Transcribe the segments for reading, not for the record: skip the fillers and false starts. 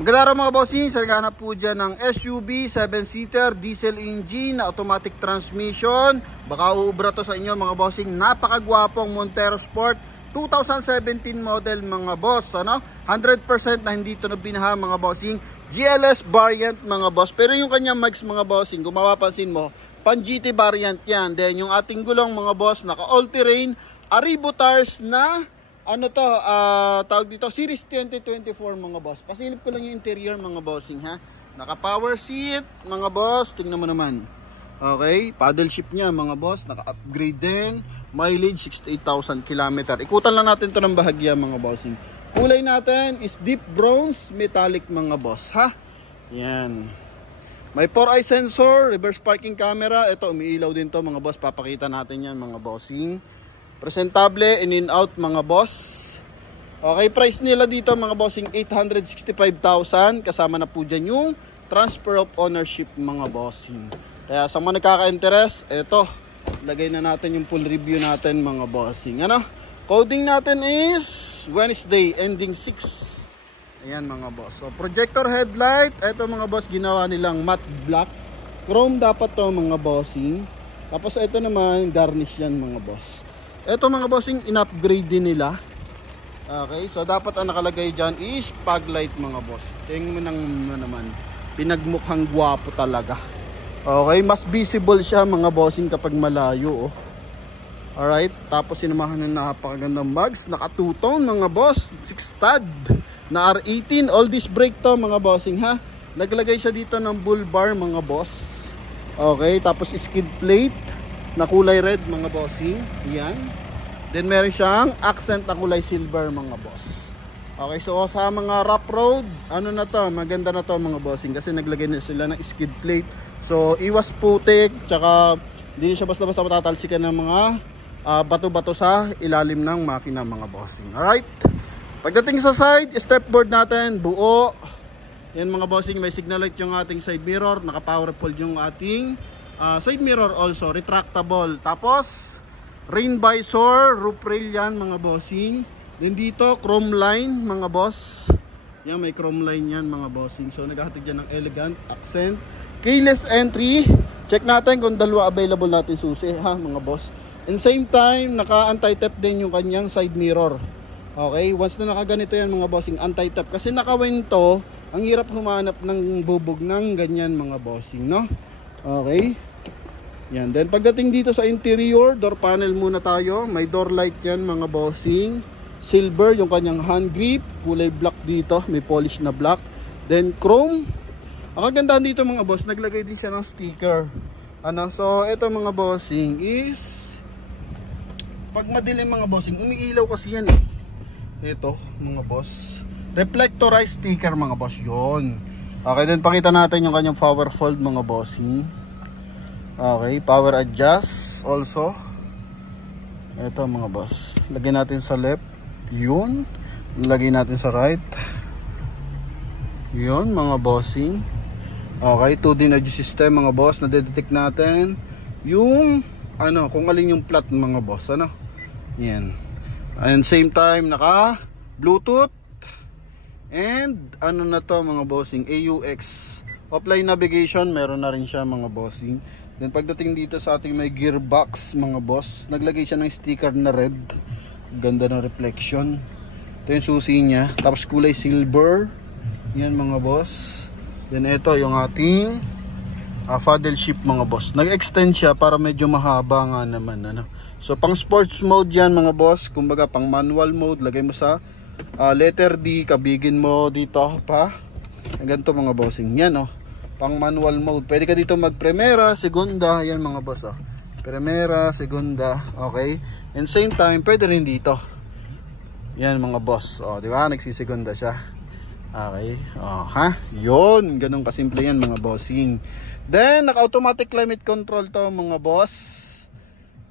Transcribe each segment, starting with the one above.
Magandang araw mga bossing, sargana po dyan ng SUV 7-seater, diesel engine, automatic transmission. Baka uubra to sa inyo mga bossing. Napakagwapong Montero Sport 2017 model mga boss, ano? 100% na hindi ito nabinaha mga bossing. GLS variant mga boss. Pero yung kanyang mags mga bossing, kung mapapansin mo, pan GT variant yan. Then yung ating gulong mga boss, naka all-terrain, Arribo tires na ano to, tawag dito, Series 2024 mga boss. Pasilip ko lang yung interior mga bossing ha. Naka power seat mga boss, tingnan mo naman. Okay, paddle shift nya mga boss, naka upgrade din. Mileage 68,000 km. Ikutan lang natin to ng bahagya mga bossing. Kulay natin is deep bronze metallic mga boss ha. Yan. May 4-eye sensor, reverse parking camera. Ito umiilaw din to mga boss, papakita natin yan mga bossing. Presentable, in and out mga boss. Okay, price nila dito mga bossing 865,000. Kasama na po dyan yung transfer of ownership mga bossing. Kaya sa mga nagkaka-interest, eto, lagay na natin yung full review natin mga bossing. Ano? Coding natin is Wednesday, ending 6. Ayan mga boss. So projector headlight, eto mga boss, ginawa nilang matte black. Chrome dapat to mga bossing. Tapos eto naman, garnish yan mga boss. Ito mga bossing, in-upgrade din nila. Okay, so dapat ang nakalagay dyan is fog light mga boss. Tingnan mo naman, pinagmukhang gwapo talaga. Okay, mas visible siya mga bossing kapag malayo. Oh. Alright, tapos sinamahan ng napakagandang mags. Naka 2-tone mga boss, 6-stud na R18. All disc brake to mga bossing ha. Naglagay siya dito ng bull bar mga boss. Okay, tapos skid plate na kulay red mga bossing. Yan. Then meron siyang accent na kulay silver mga boss. Okay, so sa mga rough road, ano na to, maganda na to mga bossing kasi naglagay na sila ng skid plate. So iwas putik, tsaka hindi siya basta-basta matatalsikan ng mga bato-bato sa ilalim ng makina mga bossing. Alright. Pagdating sa side, stepboard natin, buo. Yan mga bossing, may signal light yung ating side mirror, naka-powerful yung ating side mirror also, retractable. Tapos rain visor, roof rail yan mga bossing. Then dito chrome line mga boss. Yan, may chrome line yan mga bossing. So naghahatid dyan ng elegant accent. Keyless entry. Check natin kung dalawa available natin susi ha mga boss. And same time, naka anti-tap din yung kanyang side mirror. Okay, once na nakaganito yan mga bossing, anti-tap. Kasi naka-winto, ang hirap humanap ng bubog ng ganyan mga bossing, no? Okay. Yan, then pagdating dito sa interior, door panel muna tayo. May door light yan mga bossing. Silver yung kanyang hand grip, kulay black dito, may polish na black. Then chrome. Ang kagandahan dito mga boss, naglagay din siya ng sticker. Ano, so ito mga bossing is pag madilim mga bossing, umiilaw kasi yan eh. Ito mga boss, reflectorized sticker mga boss, yun. Okay, then pakita natin yung kanyang power fold mga bossing. Okay, power adjust also. Ito mga boss, lagyan natin sa left, yun. Lagyan natin sa right, yun mga bossing. Okay, 2D na system mga boss, na-detect natin yung ano, kung alin yung plat mga boss, ano. Yan. And same time naka Bluetooth. And ano na to mga bossing, AUX. Offline navigation, meron na rin siya mga bossing. Then pagdating dito sa ating may gearbox mga boss, naglagay siya ng sticker na red. Ganda ng reflection. Ito yung susi niya. Tapos kulay silver. Yan mga boss. Then ito yung ating paddle shift mga boss. Nag-extend siya para medyo mahaba nga naman. Ano? So pang sports mode yan mga boss. Kumbaga pang manual mode, lagay mo sa letter D, kabigin mo dito pa. Ganito mga bossing. Yan oh. Pang manual mode. Pwede ka dito mag primera, segunda, yan mga boss oh. Primera, segunda, okay. And same time, pwede rin dito. Yan mga boss. Oh, di ba? Nagsisegunda siya. Okay. Oh, ha? Yun, ganun kasimple yan mga bossing. Then, naka-automatic climate control to mga boss.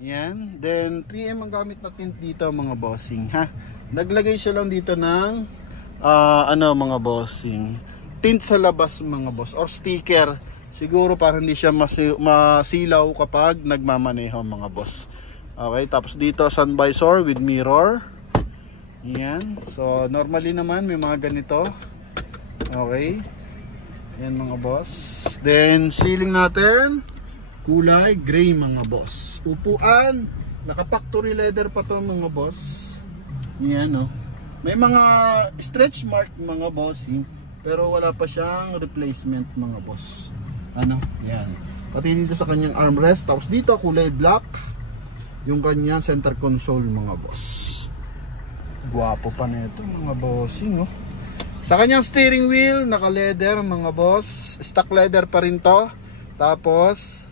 Yan. Then, 3M ang gamit na tint dito mga bossing, ha? Naglagay siya lang dito ng ano mga bossing, tint sa labas mga boss, or sticker siguro para hindi siya masilaw kapag nagmamaneho mga boss. Okay, tapos dito sun visor with mirror. Yan, so normally naman may mga ganito. Okay. Yan mga boss. Then ceiling natin kulay gray mga boss. Upuan, naka-factory leather pa to mga boss. Yan oh. May mga stretch mark mga boss, pero wala pa siyang replacement mga boss. Ano? Yan. Pati dito sa kanyang armrest. Tapos dito kulay black yung kanyang center console mga boss. Guwapo pa nito mga bossing oh. Sa kanyang steering wheel naka leather mga boss. Stock leather pa rin to. Tapos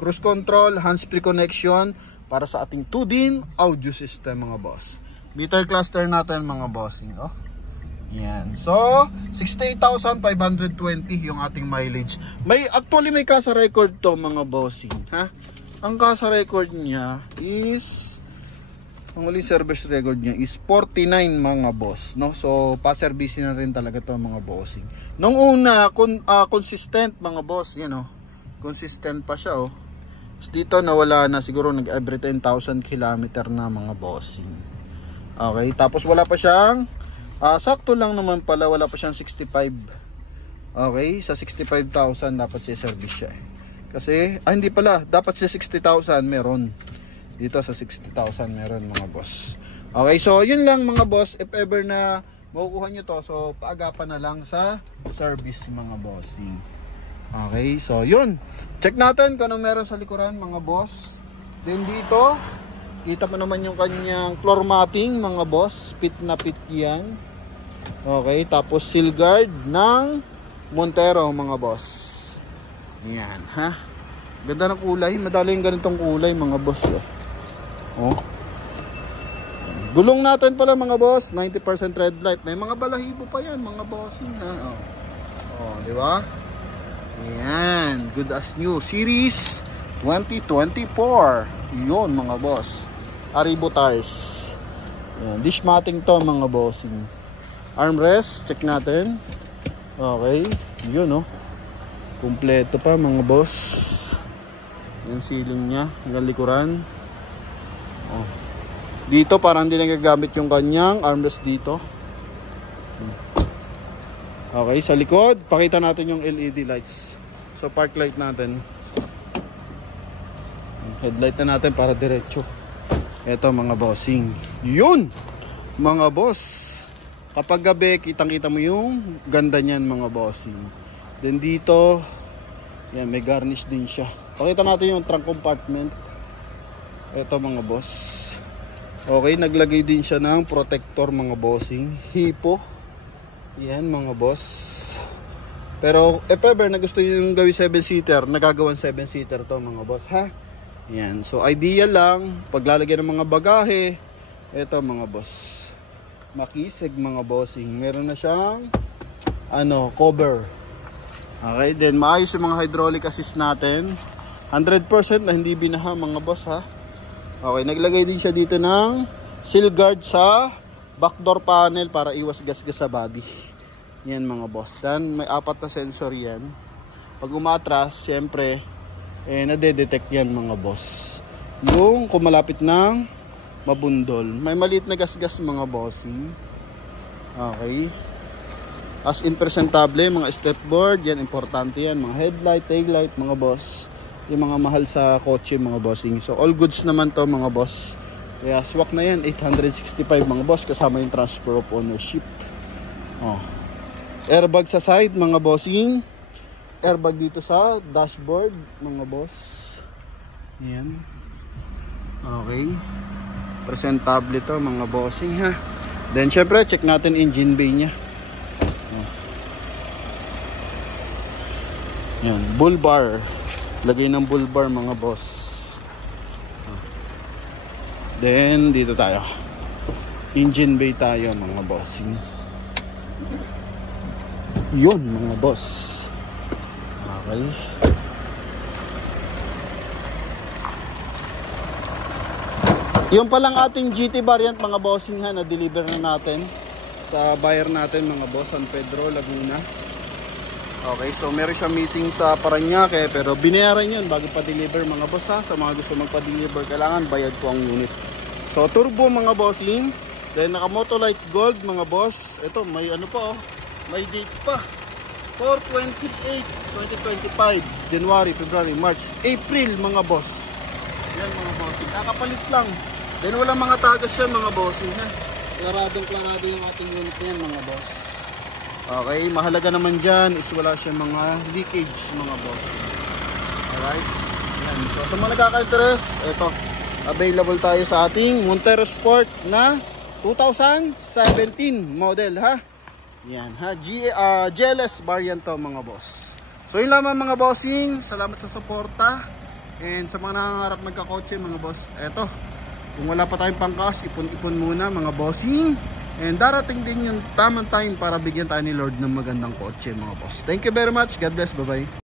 cruise control, hands-free connection para sa ating 2-din audio system mga boss. Meter cluster natin mga bossing oh. Yan. So 68,520 yung ating mileage. Actually may kasa record to mga bossing ha. Ang kasa record niya is ang uling service record niya is 49 mga boss, no? So pa-service na rin talaga to mga bossing. Nung una consistent mga boss, yan oh. Consistent pa siya oh. Dito nawala na siguro nag-every 10,000 km na mga bossing. Okay, tapos wala pa siyang sakto lang naman pala, wala pa siyang 65. Okay, sa 65,000 dapat siya service siya. Kasi hindi pala, dapat sa 60,000 meron. Dito sa 60,000 meron mga boss. Okay, so yun lang mga boss. If ever na makukuha nyo to, so paagapan na lang sa service mga bossing. Okay, so yun. Check natin kung anong meron sa likuran mga boss. Then dito, kita mo naman yung kanyang floor matting mga boss. Pit na pit yan. Okay, tapos seal guard ng Montero mga boss. Yan ha. Ganda ng kulay. Madali yung ganitong kulay mga boss oh. Gulong natin pala mga boss, 90% red light. May mga balahibo pa yan mga bossing ha. Oh, di ba? Yan, good as new. Series 2024. Yun mga boss. Aribo tires. Yan, dish matting to mga bossing. Armrest, check natin. Okay, yun oh. Kumpleto pa mga boss. Yung ceiling niya, hanggang likuran. Oh. Dito parang hindi nagagamit yung kanyang armrest dito. Okay, sa likod, pakita natin yung LED lights. So park light natin. Headlight na natin para diretso. Ito mga bossing. Yun! Mga boss. Kapag gabi, kitang-kita mo yung ganda niyan mga bossing. Then dito, yan, may garnish din siya. Pakita natin yung trunk compartment. Ito mga boss. Okay, naglagay din siya ng protector mga bossing. Hipo. Yan mga boss. Pero if ever na gusto nyo yung gawin 7-seater, nagagawan 7-seater to mga boss ha. Yan, so ideal lang paglalagyan ng mga bagahe. Ito mga boss, makisig mga bossing. Meron na siyang cover. Okay, then maayos yung mga hydraulic assist natin. 100% na hindi binaha mga boss ha. Okay, naglagay din siya dito ng seal guard sa backdoor panel para iwas gas-gas sa body. Yan mga boss. Dan may 4 na sensor yan. Pag umatras, syempre nade-detect yan mga boss. Yung kung malapit ng mabundol. May maliit na gas-gas mga bossing. Okay. As in presentable, mga stepboard, yan importante yan. Mga headlight, taillight mga boss. Yung mga mahal sa kotse mga bossing. So all goods naman to mga boss. Kaya swak na yan, 865 mga boss kasama yung transfer of ownership. Oh. Airbag sa side mga bossing. Airbag dito sa dashboard mga boss. Yan. Okay. Presentable to mga bossing ha. Then syempre check natin engine bay nya. Oh. Yan, bull bar. Lagay ng bull bar mga boss. Then dito tayo. Engine bay tayo mga bossing. Yun mga boss. Okay. Yung palang ating GT variant mga bossing ha, na deliver na natin sa buyer natin mga boss, San Pedro, Laguna. Okay, so meron siya meeting sa Parañaque pero binayaran yun bago pa-deliver mga boss ha. Sa mga gusto magpa-deliver, kailangan bayad po ang unit. So turbo mga bossing. Then naka Motolite Gold mga boss. Ito may ano pa oh. May date pa. 4/28, 2025. January, February, March, April mga boss. Yan mga bossing. Kakapalit lang. Then wala mga tagas yan mga bossing. Klaradong-klarado yung ating unit yan mga boss. Okay, mahalaga naman dyan is wala siya mga leakage mga boss. Alright. Yan. So sa mga nagkaka-interest, ito. Available tayo sa ating Montero Sport na 2017 model ha. Yan ha, GLS variant to mga boss. So yun lamang mga bossing. Salamat sa suporta. And sa mga nangangarap magkakotse mga boss, eto, kung wala pa tayong pangkas, ipon-ipon muna mga bossing. And darating din yung tamang time para bigyan tayo ni Lord ng magandang kotse mga boss. Thank you very much. God bless. Bye bye.